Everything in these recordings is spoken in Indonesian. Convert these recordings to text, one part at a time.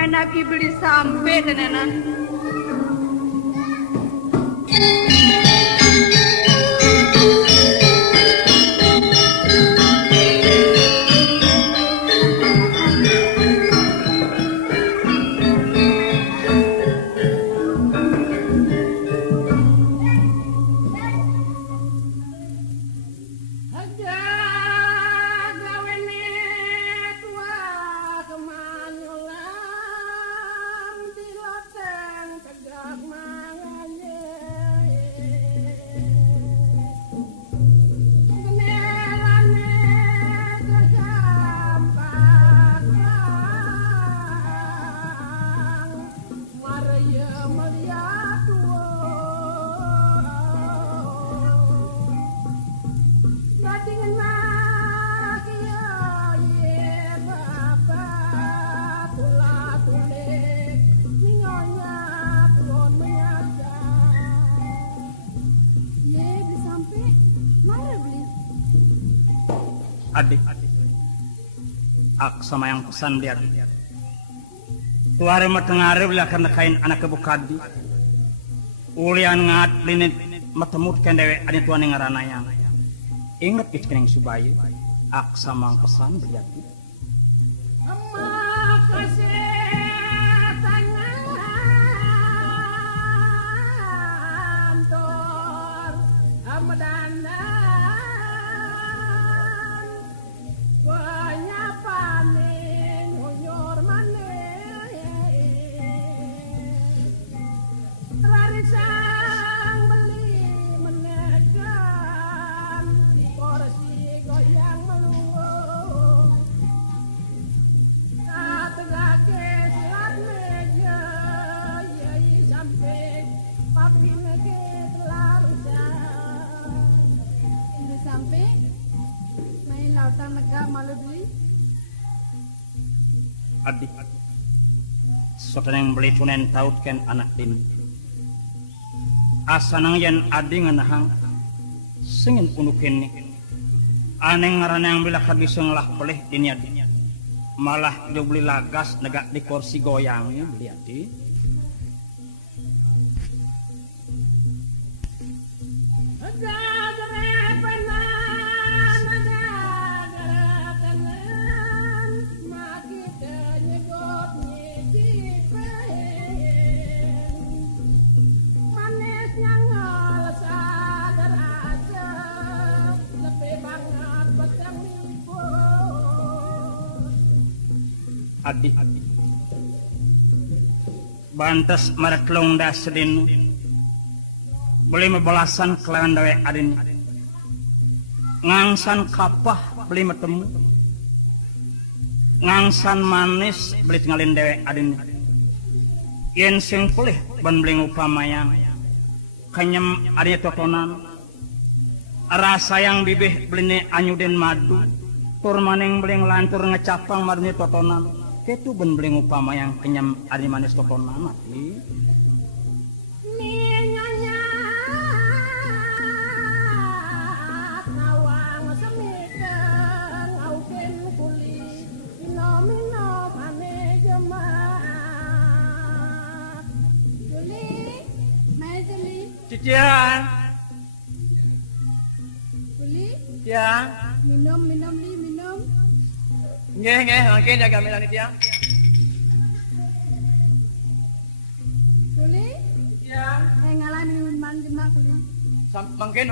enak beli sampai tenan. Adik, ak sama yang pesan lihat. Tuare matengare bila karena kain anak kebukadi. Ulian ngat linit matemut kendewe adi tuan yang ngaranaya. Ingat keckening subayu, ak sama yang pesan lihat. Adik, sotan yang beli tunen taut ken anak din. Asanang yan adi nganahang singin unukin ni. Aneng ngaran yang bila kagisong lah pelih ini adi. Malah dia beli lagas negak di kursi goyangnya beli adi. Adik, bantas maraklong dasedin boleh membalasan kelawan dawe adin ngangsan kapah beli metemu ngangsan manis beli tinggalin dawe adin yen sing pulih ban beli ngupamayang kanyem adanya totonan rasa yang bibih beli anyuden madu tur maneng beli ngelantur ngecapang madnya totonan itu ben beli upama yang kenyam ari manis totonan mati. Nyonya ngawang semiten ngauken kuli mino mane jemaah. Juli, mai Juli. Cician. Juli. Ya. Minum. Nggih, mangke jaga milan itu ya. Kuli? Ya. Ngalah minuman jemak kuli. Mangke.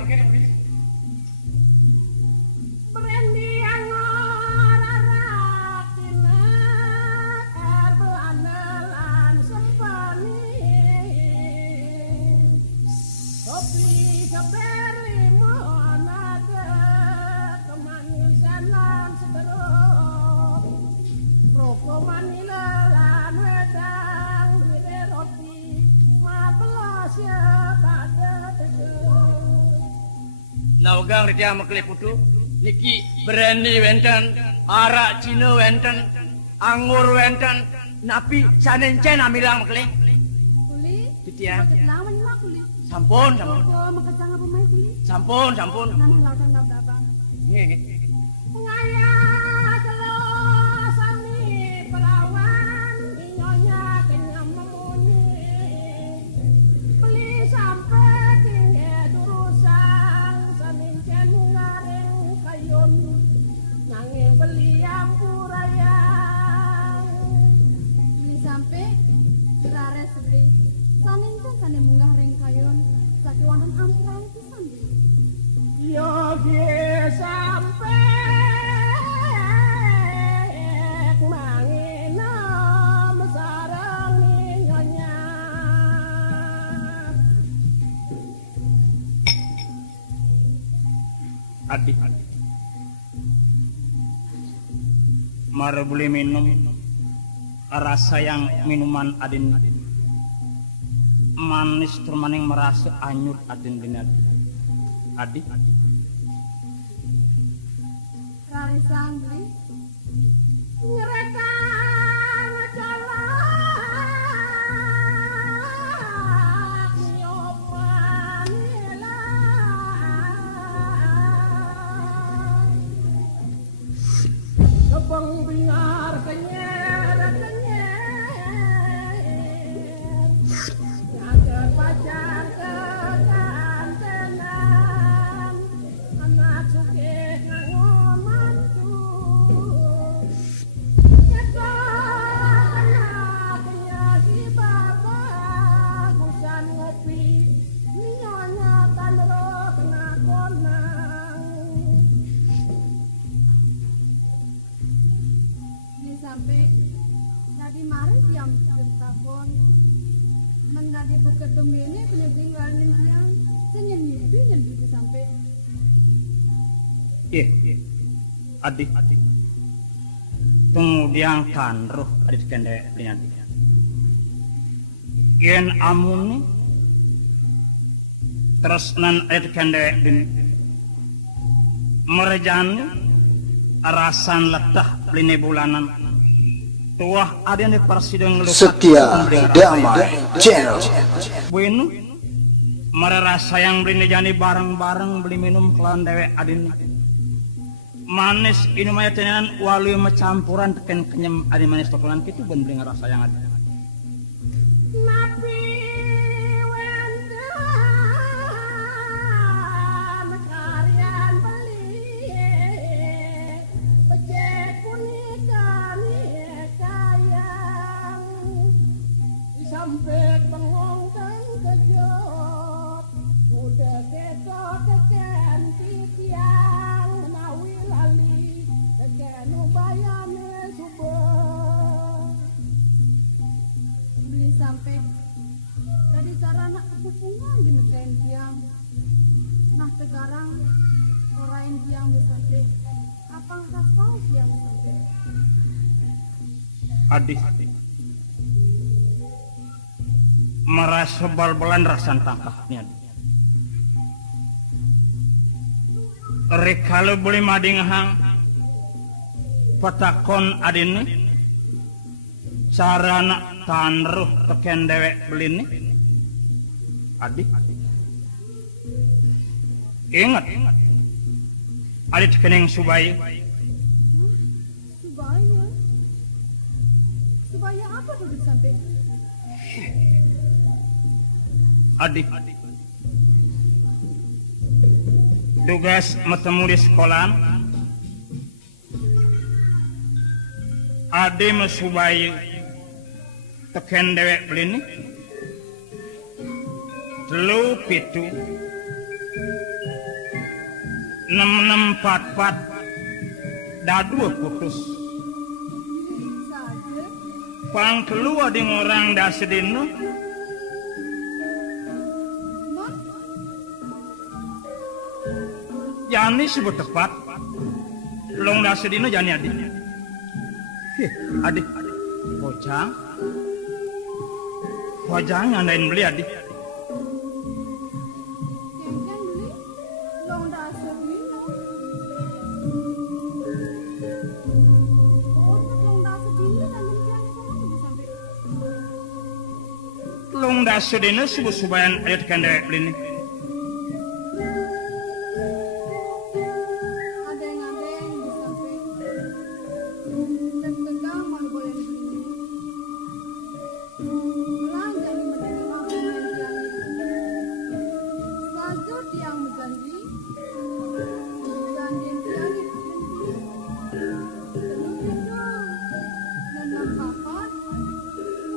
Berendi angor arakina erbelandelan sempani. Kopi keberi monade kemanisan lan sederok. Roko manila lan wedang duwe roti mabelas ya pada teguh. Naugang ritia makli putu niki berani wenten arak Cina wenten anggur wenten napi sanencen amilang makli Kuli? ritia Lawan mak kuli. sampun Oh, makacang apa mai kuli? sampun Nanti lautan enggak berapa. nggih Ngaya selo sami perawan nyonya Adi mare beli minum rasa yang minuman adin manis termaning merasa anyut adin dinad Adi Rarisang beli ngereka ngecolak nyoman kebang bingar kenyer nyangker pacar kekantenan anak sugih ngangon mantu kesana penyaki bapak kusan ngopi nyonya tanro kena konang sampai nadi mari jam tahun menadi buka ini penyetinggalan yang senyenyupi sampai Adi kemudian roh adik kende lihat yen amun terus nan adik kende merejani rasan letah lini bulanan tuah ada yang persidang Setia Damai Channel. Bueno mare rasa yang beli jani bareng-bareng beli minum kelawan dewe adin manis ini maya tenan walu campuran teken kenyem adin manis tokolan kitu ben beli rasa yang ada nabi wendan karyan beli becek punikan kayang sampai bengong kang kejot udah ketok keken titiang nawi lali keken ubayane subah beli sampai dari cara anak kepupungan di mecahin tiang nah sekarang orang tiang bisa deh apa nggak tahu tiang sampai adik merasa bal-balan rasan tangkapnya rekalo boleh mading hang patakon adin cara nak tanruh teken dewek belini adik ingat adik kening subai supaya apa tuh sampai adik tugas metemu di sekolah ade mesubai teken dewek belini telu pitu 6644 dadu putus saja pang telu ade orang dasedino non jani sebut tepat long dasedino jani adik adik bocah wajah ngandain beli adik kengkeng beli long dasar dino oh long dasar dino dan tiang sekolah sampai long dasedino sebut subayan ayat kandai beli ada yang sampai dan tegang mau boleh begini pulang jadi menerima pemain tiang saja tiang berjanji janji tiang itu terus itu dan papat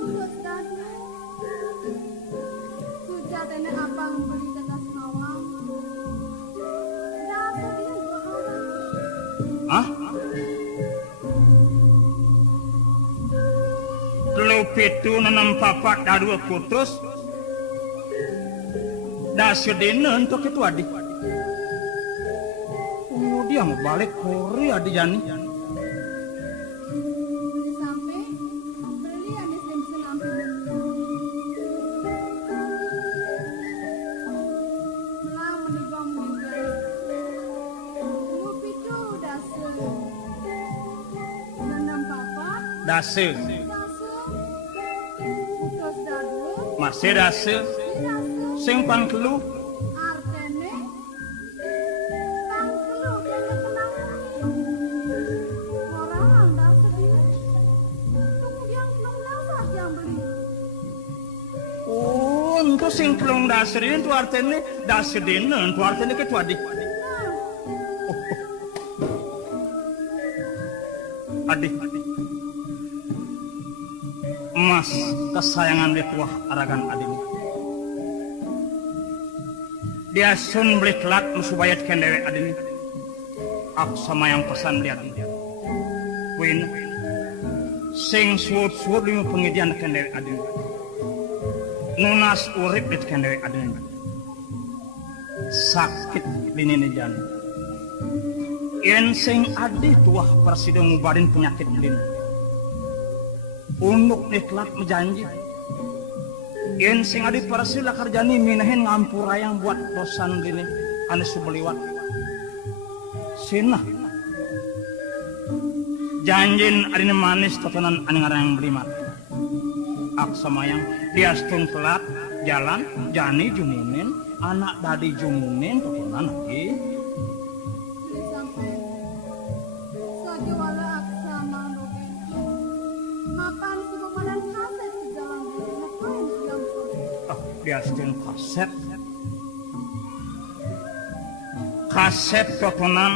urus tadi sudah tenek abang beli tetas mawang dapat dia dua orang ah telu pitu 64 dadu putus dasedino untuk itu adik dia mau balik Korea di Jani. Sampai beli ada sing ambil melang menigong juga lupi tu dase nanam papat Dase, putus dadu masih dase, sing pangkelu, artene pangkelu kena kenangan orang dase dia kemudian nong yang beli oh, itu sing pelung dase itu artinya dase dina, itu artinya ke adik. Adik, emas kesayangan di tuah aragan adik. Dia sun beli telat supaya kendewe adik. Aku sama yang pesan dia. Win, sing suut di pengidian kendewe adik. Nunas urip di kendewe adik. Sakit bini jan. Yen sing adi tuah persidang ngubarin penyakit lin. Unduk diklat menjanji. Yen sing adi persila kerjani minahin ngampurayang buat dosan lini ane subeliwat. Sinah. Janjin adine manis totonan ane ngarang belimat. Aksamayang dia stun telat jalan jani jumunin anak dadi jumunin totonan lagi. Dia stun kaset totonan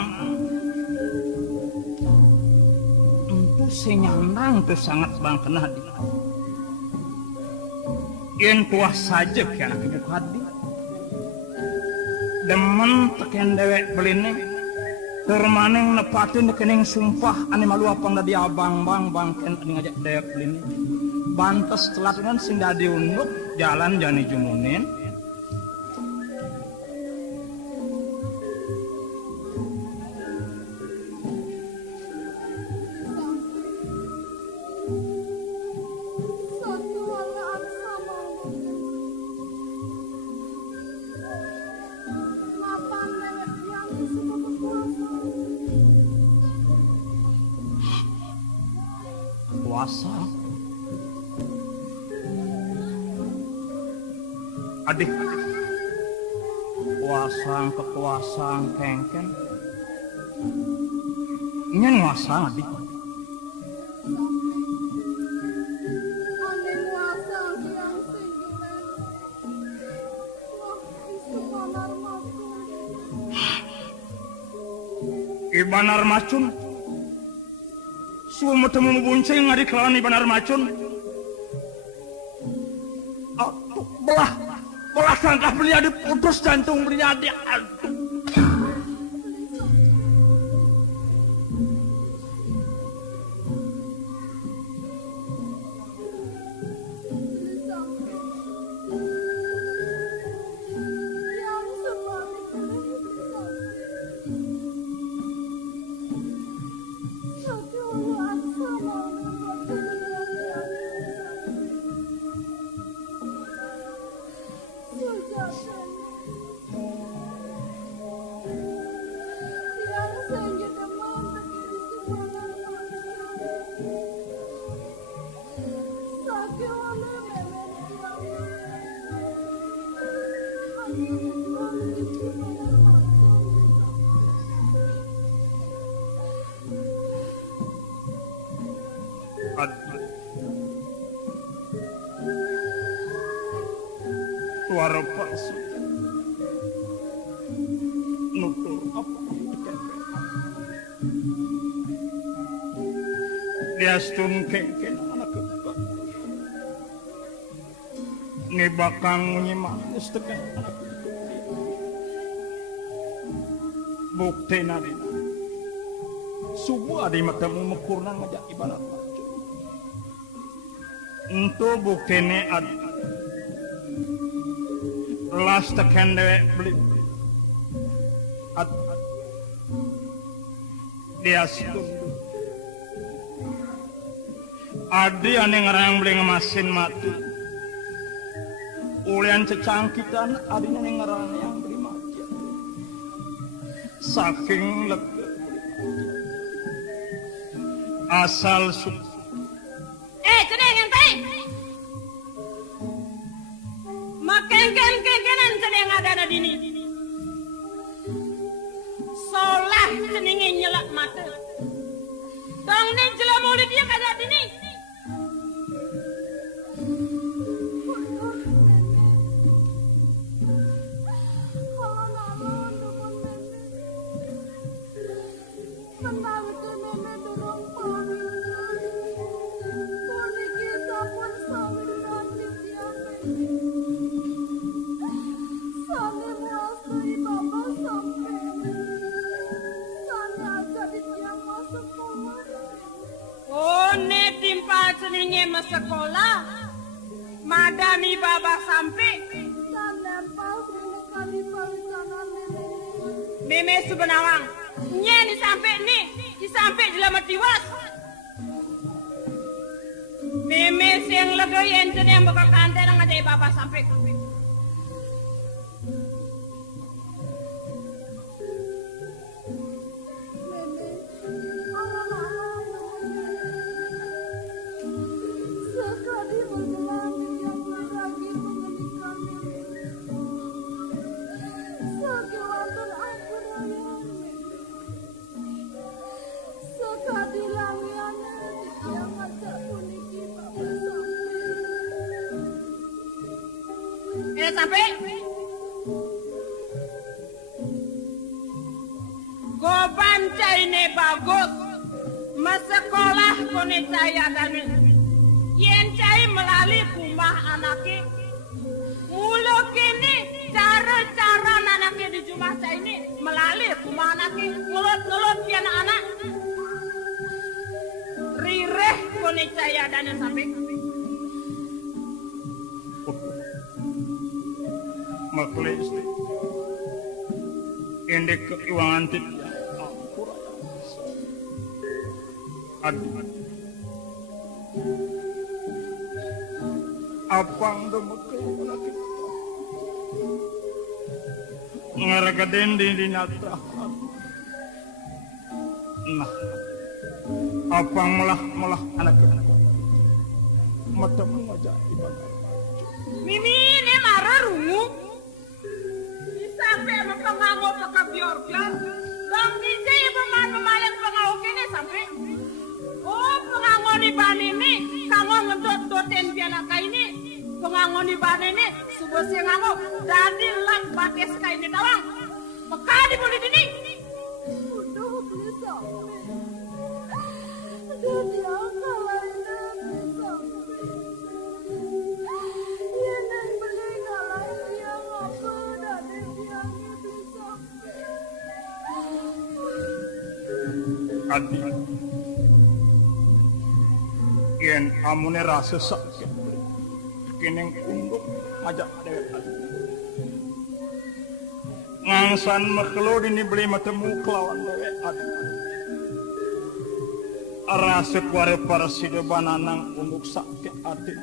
itu senyandang tuh sangat bang kena di yang tuah saja ke anak ibu hadi demen teken dewek beline termaneng nepatin kening sumpah ane malu apa nggak dia bang ken ane ngajak dewek beline bantes telatunan sing dadi unduk jalan jani jumunin puasa adik kuasang kekuasaan kengken nyen nguasang adik Ibanar macun semua temu bunceng adik lawan Ibanar macun belah sangkah beliau diputus jantung beliau di aduh. Suara palsu nutur apa dia stun kengken anak kebak ni bakang menyimanis tekan anak bukti nari subuh ada matamu mekurnan ngajak ibarat macam untuk bukti ni ada las tekan dewek beli dia setundu adi ane ngarang beli ngemasin mati ulian cecangkitan adi ane ngarang yang beli mati saking lega asal ceneng ente makengken-kengkenan ceneng ada na dini solah cenengnya nyelak mata dong nih jelas mulut dia kada dini Kalau namun teman menang ke nenek dorong pamit. Poni kita pun sambil nanti kiamat. Sana merasai bapa sampai. Sana jadi tiang masuk sekolah. oh ne timpa cenengnya mas sekolah madami baba sampai Sana pas ini kali parisana nenek. meme sebenawang nye ni sampai ni disampai dalam tiwas meme sing lega yen ceneng bakal kantai nang ada baba sampai Nenek, alam-alam sekali bergelang yang lagi mengenikah nenek. Segelatan aku rayang sekali langiannya yang ngajak puniki bapak sampai go bancai ne bagus mas sekolah kone caya dani yen cai melalui rumah anaknya mulu kini cara-cara anaknya di rumah cai ini melalui rumah anaknya ngelut-ngelut ya anak-anak rireh kone caya dani sampai makhluk indek keuangan tidak adi apang demek laki ngaragaden di dinata nah apang melah anak matamu aja ibadah mimi ne marah rungu sampai mempengaruh pekan biar-biar dan DJ pemain pengaruh kini sampai oh pengaruh di ban ini kamu ngedot-doten pianaka ini pengaruh di ban ini subuh siang kamu dari lak bates kain ini tawang maka dibeli ini udah beli sampai dan yang lainnya beli sampai yang beli ngalahin yang apa dan yang beli sampai adi yen amune rasa sakit kineng unduk ajak dewe adi ngangsan makhluk ini beli matemu kelawan dewe adi rasa kuare para sidebananang unduk sakit adi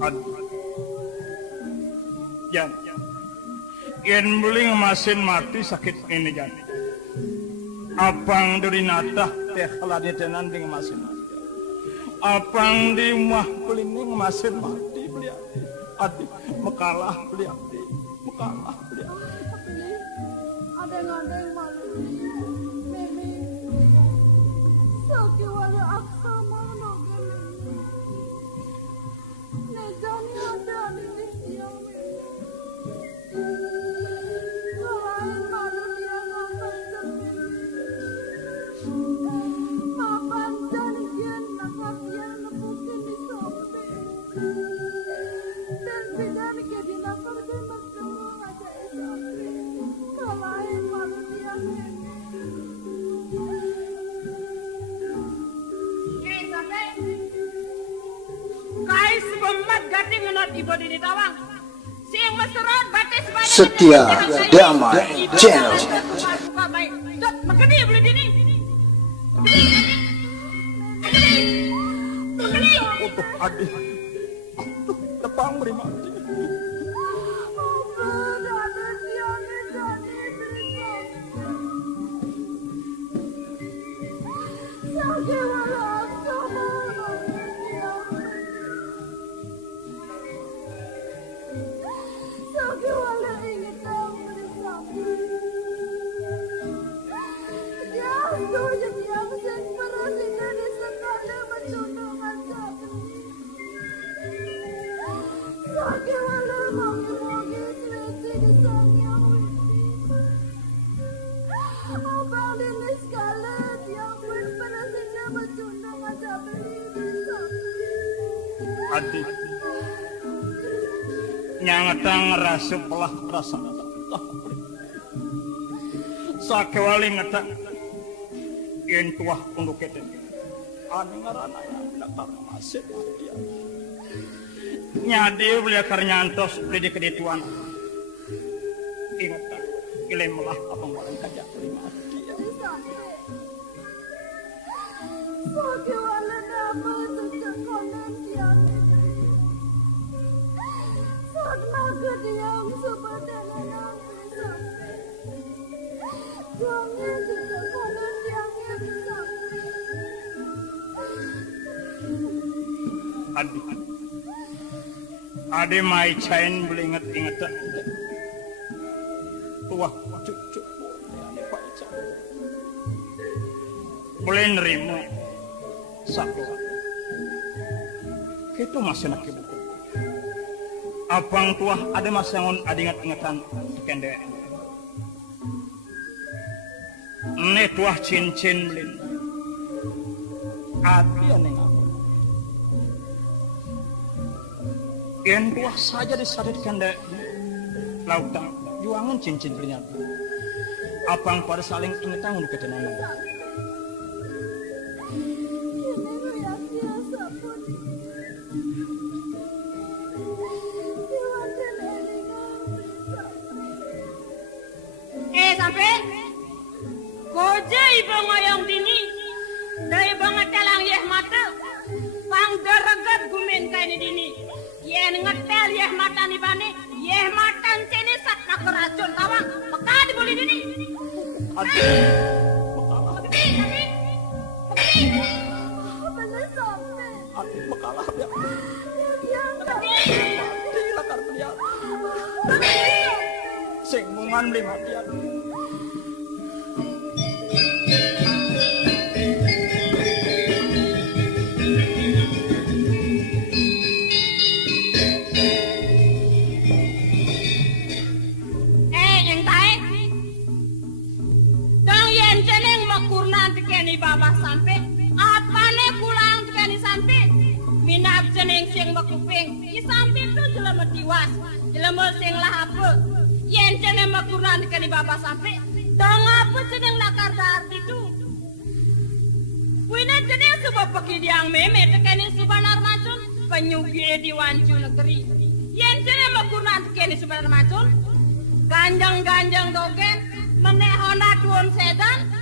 adi jan yen beli ngemasin mati sakit ini jan apang dari natah teh kaladi tenan ding masin apang di mah pelining masin mati beli adi mekalah beli adi mekalah beli beli ada yang malu meme sakit wala aksa mana gini nejani ada di siang selain malu dia ngapain papan janjian nakap yang nepukin di sope dan bidan ke di nakap di masuk aja sope selain malu dia sampai kais pemat gading ngenot ibu di tawang siang meserot batis Setia Damai Channel. Pagkadi beli dini. Pagkadi. Untuk adik. Aduh, tepang beri mati. Adik nyangetang rasup lah rasa sakewali ngetak yen tuah untuk kita anu ngarana dapat masih dia nyadi beli karnyantos beli kedituan ingat ilem lah apa malang kajak terima dia sakewala nama sejakonan tiang Naga diam sebenarnya Jangan sejak kanan diangnya bisa Adi mai cain beli inget tuah cucu boleh nerima satu itu masih nak ibu abang tuah ada masangon ada ingat-ingatan kende ne tuah cincin lin adi aneh yang tuah saja disadit kende lautan juangan cincin bernyata abang pada saling ingatan untuk ketenangan Sampai koja ibu ngoyong dini dari banget telang yeh mata pang deragat gumen kaini dini yen ngetel yeh mata ni bani yeh mata cene sak nak racun tawang peka dibeli dini bekalah ya dilakar dia sing mungan lima dia Baba sampai apa ne pulang tekani sampai minap jeneng sing makuping i sampai tu jelema tiwas jelema sing lah apa yen jeneng makuran tekani baba sampai dong apa jeneng lakar arti tu wina jeneng sebab pakai diang meme tekani subanar macun penyugi di wancu negeri yen jeneng makuran tekani subanar macun ganjang dogen menehona tuon sedan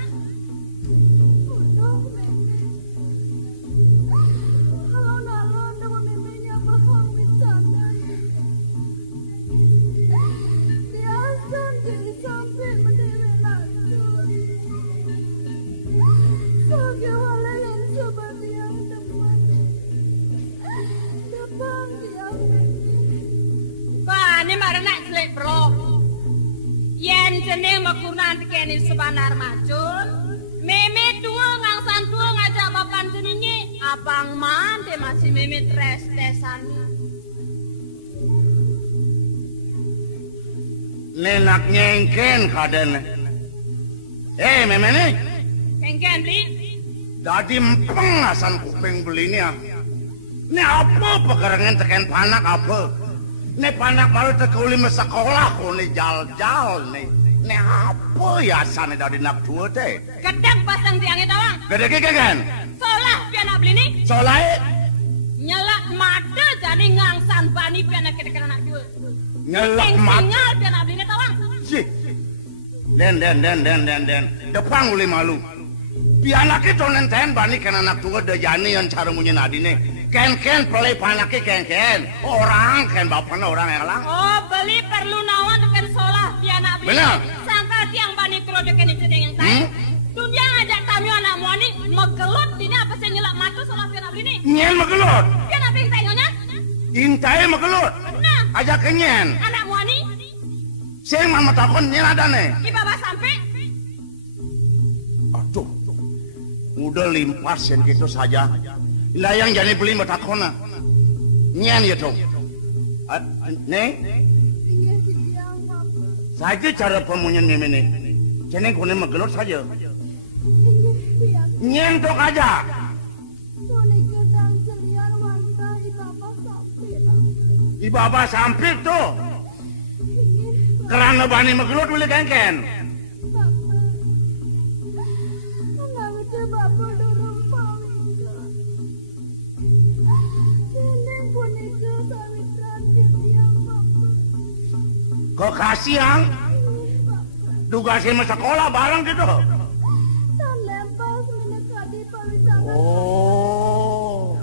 yen jeneng makurnan tekeni sebanar macun meme tua ngangsan tua ngajak bapan jeninge abang mande masih meme tres-tesan nenak nyengken kaden meme nih kengken beli dadi empeng asan kuping beli nih ini apa pekerangan teken panak apa ne panak baru tekuli sekolah ko ne jal-jal ne apa ya sana dari nak tua teh kedek pasang tiangnya tawang gede kan solah piana beli nih solah nyelak mata jadi ngangsan bani piana kedek anak dua nyelak mata tinggal piana beli nih tawang sih Den. Depan uli malu. Pianake tonenten bani kan anak tua dejani yang cara munyin adine. Ken pelai panake ken. Orang ken bapana orang yang lang. Oh, beli perlu nawan dengan solah piana beli. Benar. Sangka tiang bani kro deken itu dengan saya. Dunia ngajak kami anak muani megelut ini apa sih nyelak mata solah piana beli ini. Nyen megelut. Piana beli tengoknya. Intai megelut. Benar. Ajak kenyen. Anak muani. Sing mama takon nyen ada nih. Di bawah sampai. Aduh. Udah limpas yang gitu saja. Layang jadi beli matakona. Nyen ya tuh. Nih. Iya si tiang bapak. Saja cara pemunyin ini. Cene kuning megelut saja. Iya tiang. Nyen tok aja. Boneka dan cerian wanita ibaba sampai. Ibaba sampir tuh. Iya Kerana bani megelut boleh ken. bapak. Nggak bisa bapak dorong pawika. Nenek boneka sawitran si tiang bapak. Kok kasihan? Duga sih sekolah bareng gitu. Dan lempas menekati pawisanan. Oh.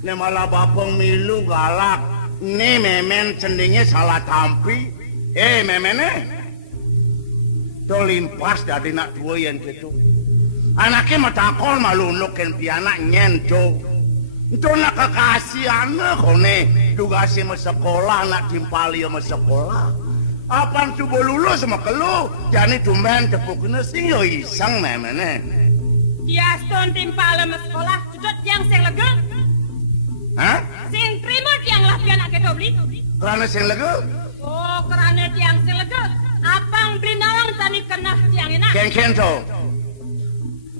Ini malah bapeng milu galak. Nih memen cendingnya salah tampi. Memene. Tuh limpas dari nak tua yang gitu. Anaknya matakol malunuk kan pianak nyento. Itu nak kekasihan kone. Duga sih sekolah nak timpali sama sekolah. Apaan coba lulus sama kelu. Jadi tumben tepuknya sih yo iseng memene. Dia stone timpal sama sekolah. Cudot yang sing lega. Hah? Sing terima tiang lah piana kita beli. Karena sing lega. Oh, kerana tiang sing lega. Apang beli nawang tani kena tiang enak. Ken tuh.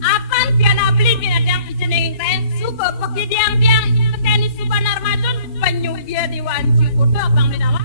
Apaan piana beli piana tiang ijeneng teh. Suka pergi tiang-tiang. Tekeni subanar macun. Penyu dia di wanci kuda apang beli nawang.